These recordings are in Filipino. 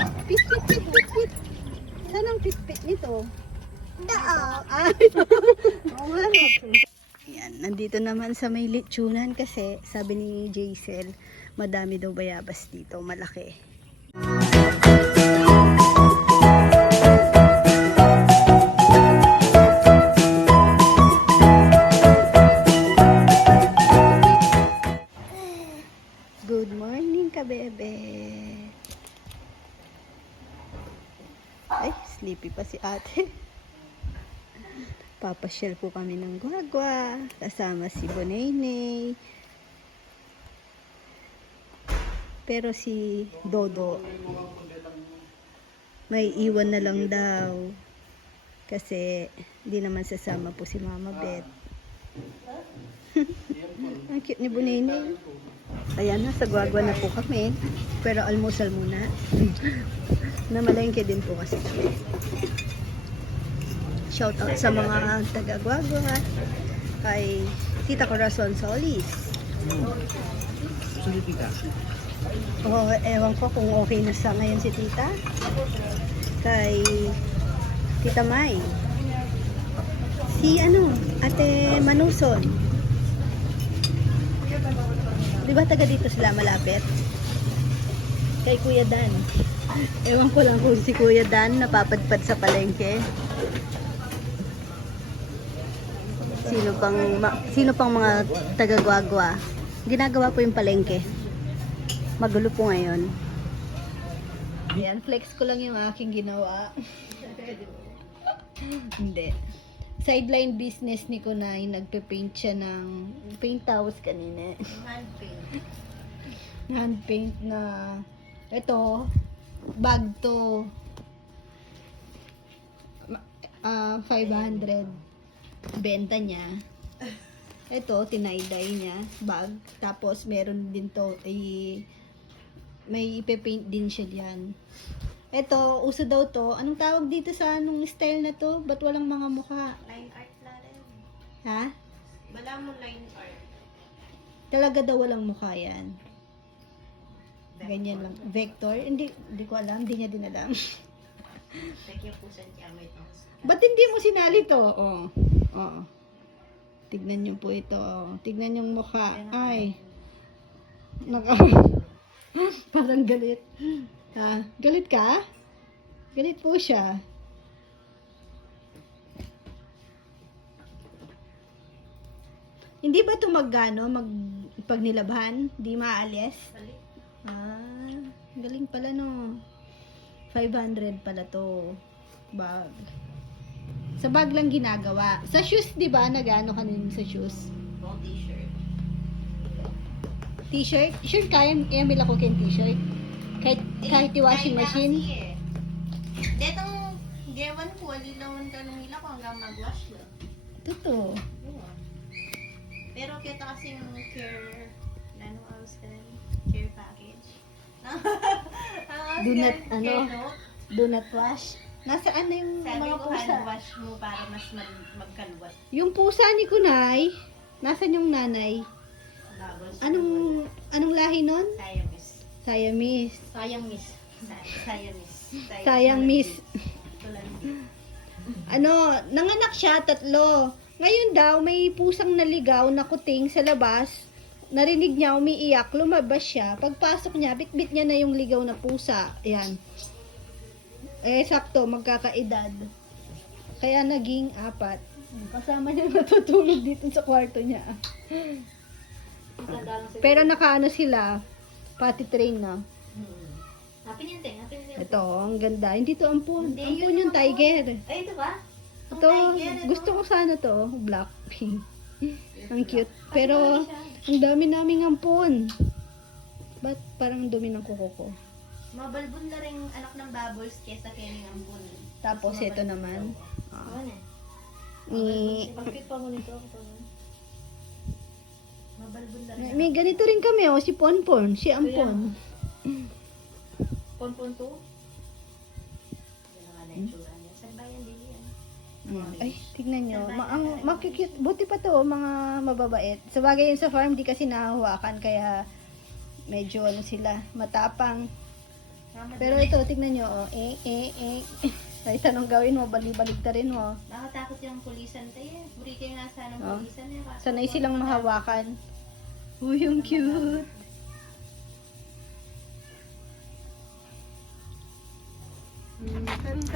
Pit, pit, pit, pit, pit. Saan ang pit, pit nito? Doo. Ay, oo nga. Yan, nandito naman sa may litsunan kasi sabi ni Jaisel, madami daw bayabas dito, malaki. Sleepy pa si ate. Papasyal po kami ng gwagwa. Kasama si Bonene. Pero si Dodo, may iwan na lang daw. Kasi di naman sasama po si Mama Beth. Ang cute ni Bonene. Ayan, nasa gwagwa na po kami. Pero almusal muna. Namalengke din po kasi kami. Shout out sa mga taga-gwagwa. Kay Tita Corazon Solis. Sige, tita. Oh, ewan ko kung okay na sa ngayon si Tita. Kay Tita Mai. Si ano, Ate Manuson. Di ba taga dito sila malapit? Kay Kuya Dan. Ewan ko lang kung si Kuya Dan napapadpad sa palengke. Sino pang sino pang mga taga-gwagwa? Ginagawa po yung palengke. Magulo po ngayon. Ayan, flex ko lang yung aking ginawa. Hindi. Sideline business ni Kunay, nagpe-paint siya ng paint house kanina. Hand paint. Hand paint na ito, bag to ma- ah 500 benta niya. Ito, tinayday niya, bag. Tapos, meron din to, i may ipe-paint din siya diyan. Ito, uso daw to. Anong tawag dito sa anong style na to? Ba't walang mga mukha? Line art na rin. Ha? Wala mo line art. Talaga daw walang mukha yan. Ganyan lang. Vector? Hindi, hindi ko alam. Hindi niya din alam. Pusa niya may tongs. Ba't hindi mo sinali to? Oh. Oo. Tignan niyo po ito. Oh. Tignan yung mukha. Ay. Naka. Parang galit. Ha? Galit ka? Galit po siya. Hindi ba ito magano, mag, pag nilabhan, di maalis? Ah, galing pala no. 500 pala to. Bag. Sa bag lang ginagawa. Sa shoes, di ba? Nagano ka nun sa shoes? Long t-shirt. T-shirt? Sure, kaya i-ambil ako kayong t-shirt. Kahit, kahit yung washing na machine. eh. Detong gewan ko, alilawan ka nung ila ko hanggang mag-wash lang. Totoo. Oo. Pero kita kasi yung care, ano house ka? Care package. Do not, care- ano? care note. Do not wash. Nasaan na yung Sabi mga ko, pusa? hand wash mo para mas mag- magkalwat. Yung pusa ni Kunay, nasan yung nanay? Anong, anong lahi nun? Miss. Siamese. Sayang miss. Say- Sayang miss. Sayang miss. Ano, nanganak siya, tatlo. Ngayon daw, may pusang naligaw na kuting sa labas. Narinig niya, umiiyak, lumabas siya. Pagpasok niya, bitbit niya na yung ligaw na pusa. Ayan. Eh, sakto, magkakaedad. Kaya naging apat. Kasama niya natutulog dito sa kwarto niya. Pero nakaano sila, pati train na. Happy niyan, Teng. Happy niyan. Ito, ang ganda. Hindi to ampun. Hindi, Ampun yun yung tiger. Ay, ito ba? Ang Ito, tiger, ito. gusto ko sana to, black pink. Ang cute. Pero, ang dami naming ampun. Ba't parang ang dumi ng kuko ko? Mabalbon na rin anak ng bubbles kesa kening ampun. Tapos, ito naman. Ah, Ano na? ni, Bakit pa mo nito? Mabalbon na rin. may ganito rin kami, oh, si Ponpon, si Ampon. Ponpon to? Yan ang ano yung tsura niya. Saan ba yan, Lily? Ano? Mm. Ay, tignan nyo. Ma ang makikit, buti pa to, mga mababait. Sa bagay yun sa farm, di kasi nahahawakan, kaya medyo ano sila, matapang. Pero ito, tignan nyo, oh. Eh, eh, eh. Kahit anong gawin mo, balibalik ta rin mo. Nakatakot yung pulisan tayo. Buri kayo nasa ng Oh. pulisan eh. Sanay silang mahawakan. Uy, yung cute.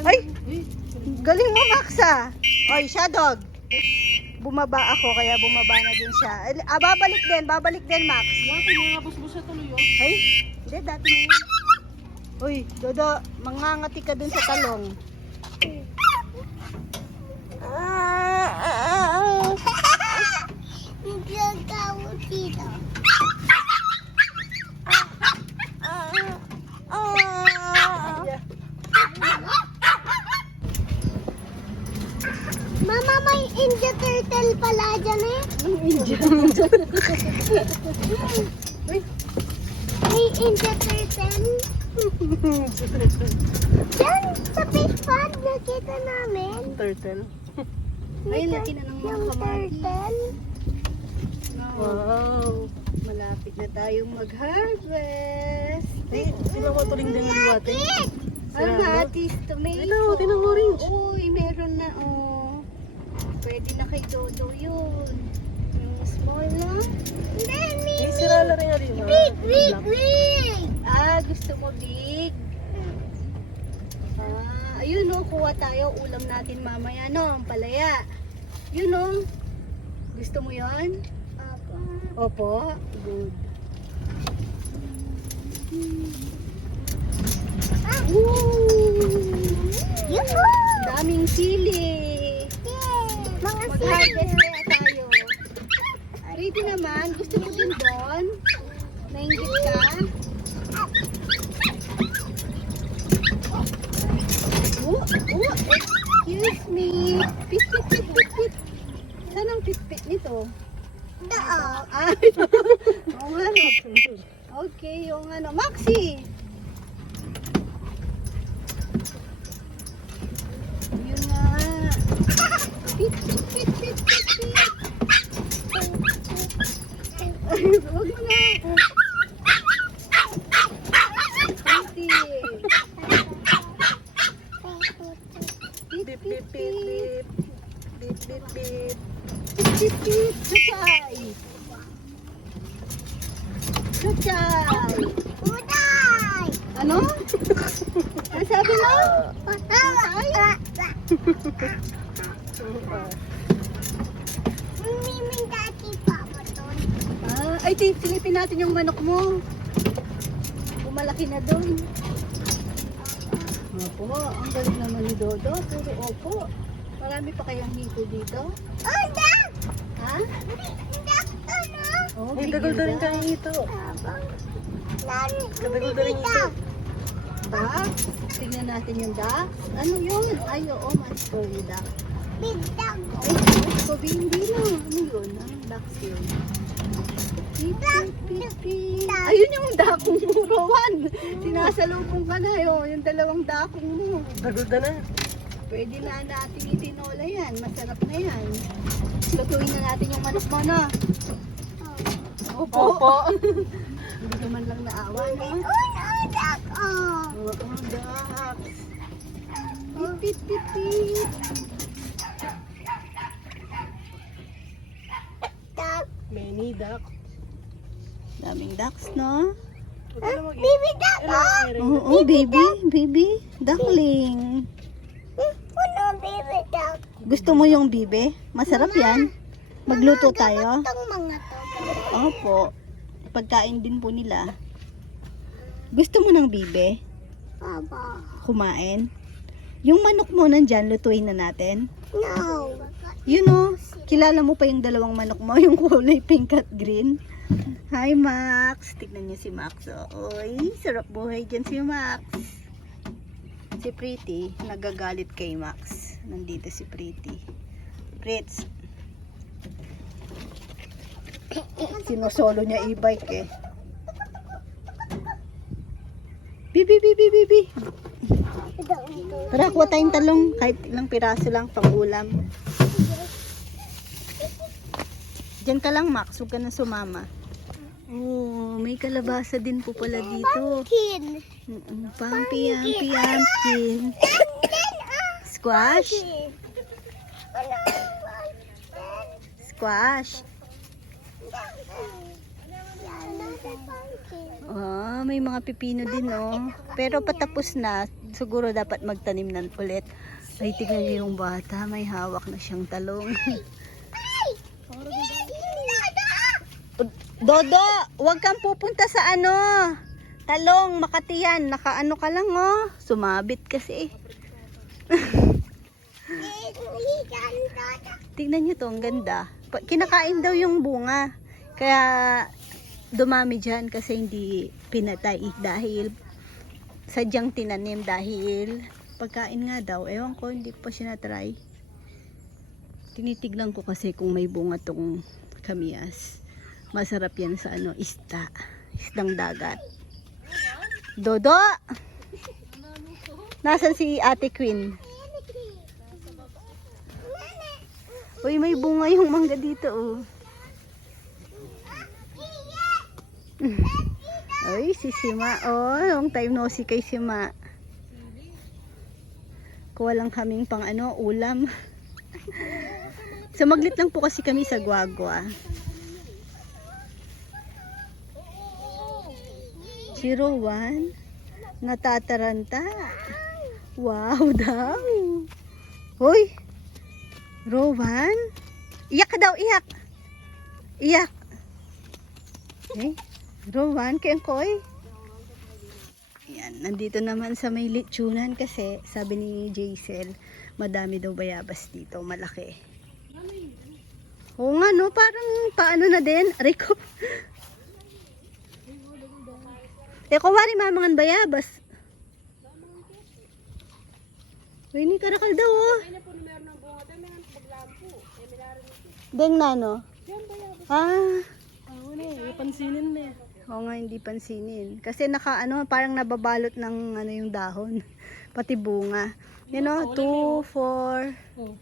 Ay! Galing mo, Maxa! Oy, Shadog! Bumaba ako, kaya bumaba na din siya. Eh, Ah, babalik din, babalik din, Max. Bakit mga busbus na tuloy oh? Ay, hindi, dati na yun. Uy, Dodo, mangangati ka dun sa talong. Hindi ang tawag dito. Mama, may Ninja Turtle pala dyan eh. May Ninja Turtle. Yan, sa fish pond, nakita namin. Turtle. Ay, laki na ng mga kamatis. Wow! Malapit na tayong mag-harvest. Ay, sila ko tuling din ng wate. Kamatis, tomato. Ito, tinang orange. Uy, meron na, oh. Pwede na kay Dodo yun. Yung small lang. Hindi, Ay, sira na rin nga rin. Big, big, big! Ah, gusto mo big? Ah, ayun no, kuha tayo. Ulam natin mamaya, no? Ang palaya. Yun no. Gusto mo yon? Opo. Good. Ah. Woo! Yuhu! Daming sili. Yay! Mga Mag-harvest kaya tayo. Ready naman? Gusto mo din doon? Nainggit ka? Oh, oh, excuse me. Pit, pit, pit, pit, pit. Saan ang pit, pit nito? Doo. Ah, oo nga no. Okay, yung ano. Maxi! Yun nga. Pit, pit, pit, pit, pit, pit. Huwag mo na. Piti. Pit, Bip, pit, bip, bip, pit. bip. Bip, bip, bip. Pit, pit, pit. Sasay. Sasay. Uday! Ano? Ano sabi mo? Miming dati pa mo to. Ah, ay, silipin natin yung manok mo. Pumalaki na doon. Opo, ang galing naman ni Dodo. Puro opo. Marami pa kayang hito dito? Oh, dak! Ha? Dak to, no? Oh, Ay, big dagol na rin yun, kami ito. Abang. Lari. Kadagol na rin ito. Duck? Tingnan natin yung duck. Ano yun? Ay, oo, mascoli duck. Big duck. Ay, mascoli hindi na. Ano yun? Ang ducks yun? Ayun yung dakong mo, Rowan. Sinasalubong ka na yun. Yung dalawang dakong mo. Dagol na na. Pwede na natin itinola yan. Masarap na yan. Lutuin na natin yung manok mo na. Opo. Opo. Hindi naman lang naawa, no? Oh, no, duck. Oh. Oo, ducks. Pip, pip, pip. Many duck. Daming ducks, no? Mag- Baby duck. Ano, Oh. Oo, baby. Baby. Duckling. Ano, baby duck? Gusto mo yung bibe? Masarap yan. Magluto Mga tayo. gamot tong mga to. Opo. Pagkain din po nila. Gusto mo ng bibe? Aba. Kumain? Yung manok mo nandyan, lutuin na natin. No. You know, kilala mo pa yung dalawang manok mo, yung kulay pink at green. Hi Max! Tignan niyo si Max. Oh. Oy, sarap buhay dyan si Max. Si Pretty, nagagalit kay Max. Nandito si Pretty. Fritz. Sinosolo niya e-bike eh. Bibi, bibi, bibi. Tara, kuha tayong talong. Kahit ilang piraso lang pang ulam. Diyan ka lang, Max. Huwag ka na sumama. Oh, may kalabasa din po pala dito. Pumpkin. Pumpy, pumpy, pumpkin. Squash. Pumpkin. Ang pumpkin? Squash. Ah, may mga pipino din, oh. Pero patapos na. Siguro dapat magtanim ng ulit. Ay, tignan niyo yung bata. May hawak na siyang talong. Dodo, huwag kang pupunta sa ano. Talong, Makati yan. Nakaano ka lang, oh. Sumabit kasi. Tignan niyo to, ang ganda. Kinakain daw yung bunga. Kaya dumami dyan kasi hindi pinatay dahil sadyang tinanim dahil pagkain nga daw. Ewan ko, hindi pa siya na-try. Tinitignan ko kasi kung may bunga tong kamias. Masarap yan sa ano, ista. Istang dagat. Dodo! Nasaan si Ate Queen? Uy, may bunga yung mangga dito, oh. Ay, si Sima. Oh, long time no see kay Sima. Kuha lang kaming pang ano, ulam. Sumaglit lang po kasi kami sa Guagua. Zero one. Natataranta. Wow daw. Hoy. Rowan. Iyak ka daw, iyak. Iyak. Eh, Rowan, kayang koy. Yan, nandito naman sa may litsunan kasi sabi ni Jaisel, madami daw bayabas dito, malaki. Oo nga no, parang paano na din, Rico. Eh, kumari mamangan bayabas. Uy, ni karakal daw oh. Deng na no? Ah, Ako na eh, pansinin na eh. Oo nga hindi pansinin. Kasi naka ano, parang nababalot ng ano yung dahon. Pati bunga. You know, 2, 4, Oh.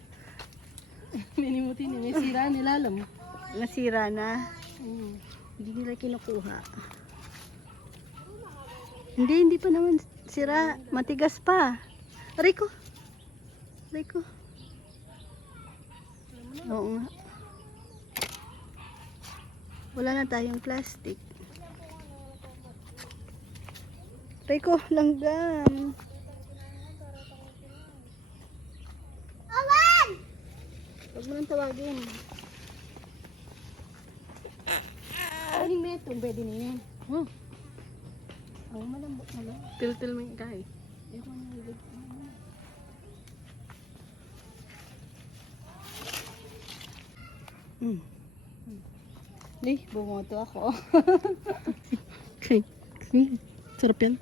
Minimutin eh, may sira nilalam. nasira na. Mm. Hindi nila kinukuha. Hindi, hindi pa naman sira. Matigas pa. Rico. Rico. Oo nga. Wala na tayong plastic. Rico, langgam. Awan! Huwag mo nang tawagin. Aling na ito, pwede na yan. Oh, Oh, malambot na lang. til-til mo yung kay. Mm. Eh, bumoto ako. Okay. Mm. Sarap yan.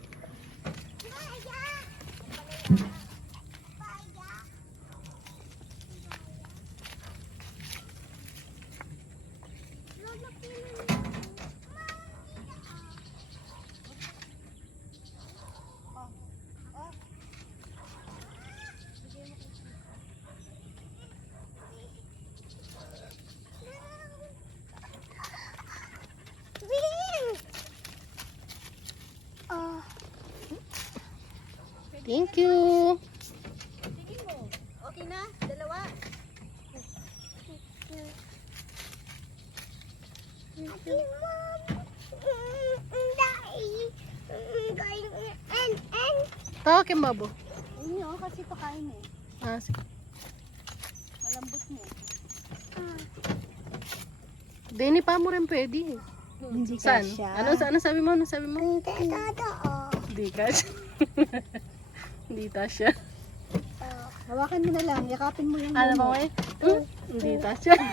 Thank you. Okay na? Dalawa? And Tawakin babo. Hindi oh, kasi pakain eh. Ah, sige. Malambot niya. Dini pa mo rin pwede. Hindi Saan? kasya. Ano, ano sabi mo? Ano sabi mo? tata oh. Hindi kasya. Hindi tasya. Hawakan mo na lang, yakapin mo yung Ano ba mumu. may? Hmm? Hindi tasya.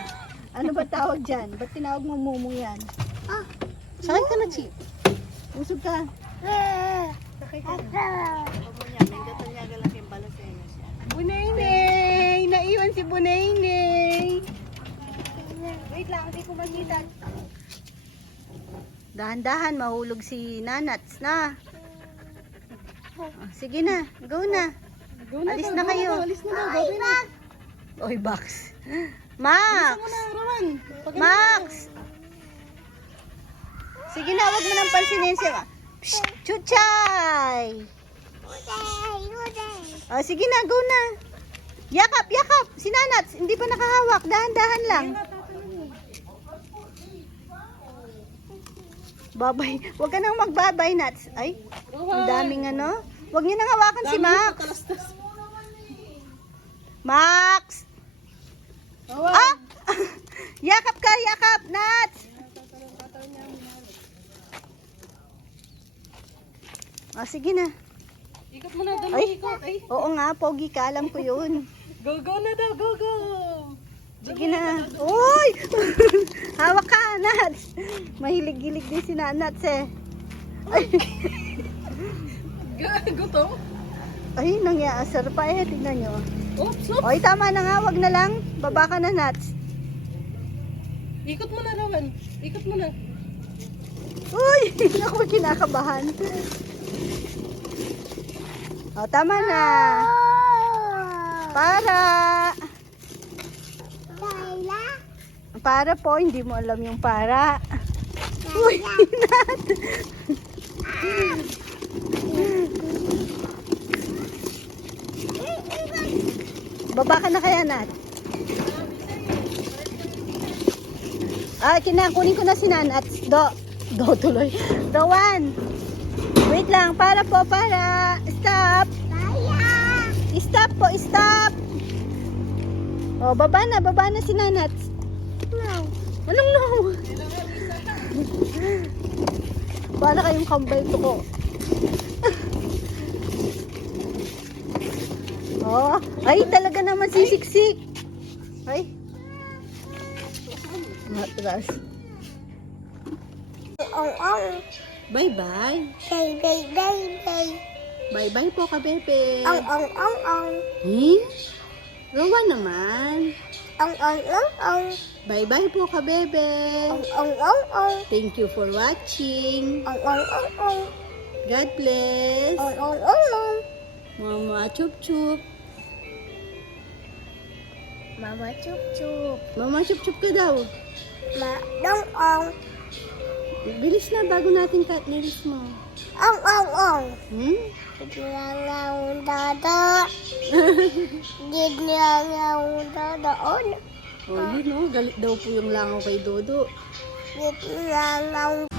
Ano ba tawag dyan? Ba't tinawag mo mumu yan? Sakit ka na, Chi. Usog ka. Ah. Bunaynay! Naiwan si Bunaynay! Wait lang, hindi ko makita. Dahan-dahan, mahulog si Nanats na. Sige na, go na. Go na Alis daw, na go kayo. Alis na daw. Babi na. Oy, Max. Max! Max! Sige na, wag mo nang pansinin si Psst, Chuchay! Uday, uday. O, sige na, go na. Yakap, yakap. Si Nanat, hindi pa nakahawak. Dahan-dahan lang. Babay. Huwag ka nang magbabay, Nats. Ay, ang daming ano. Huwag niyo nang hawakan si Max. Max! Ah! yakap ka, yakap, Nats! O, sige na. Ikot mo na, Ay. ikot. Ay, Oo nga, pogi ka. Alam ko yun. go, go na daw, go, go. Sige na. Uy! Hawak ka, Nats. Mahilig-gilig din si Nats eh. Ay, Gu- Gutom? ay nangyasar pa eh. Tingnan nyo. Oops, oops. Oy, tama na nga. Wag na lang. Baba ka na, Nats. Ikot mo na, Rowan. Ikot mo na. Uy! Ako kinakabahan. O, tama na. Para. Para po, hindi mo alam yung para. Uy, Nat. Baba ka na kaya, Nat. Ah, kinakunin ko na si Nanat. Do. Do tuloy. Rowan. Wait lang. Para po, para. Stop. Stop po, stop. Oh, baba na, baba na si Nanat. No. Anong no? Para kayong kambal to ko. oh, ay talaga naman sisiksik. Ay. Matras. Ong, ong. Bye-bye. Day, day, day, day. Bye-bye po ka, Bebe. Ong, ong, ong, ong. Hmm? Rowa naman. Ong, ong, ong, ong. Bye-bye po ka, Bebe. Ong, ong, ong, ong. Thank you for watching. Ong, ong, ong, ong. God bless. Ong, ong, ong, ong. Mama chup chup. Mama chup chup. Mama chup chup ka daw. Ma dong ong. Bilis na bago natin cut nails mo. Ong, ong, ong. Hmm? Ginangaw dada. Ginangaw dada. On. Oh, yun oh. Galit daw po yung langaw kay Dodo. Ginangaw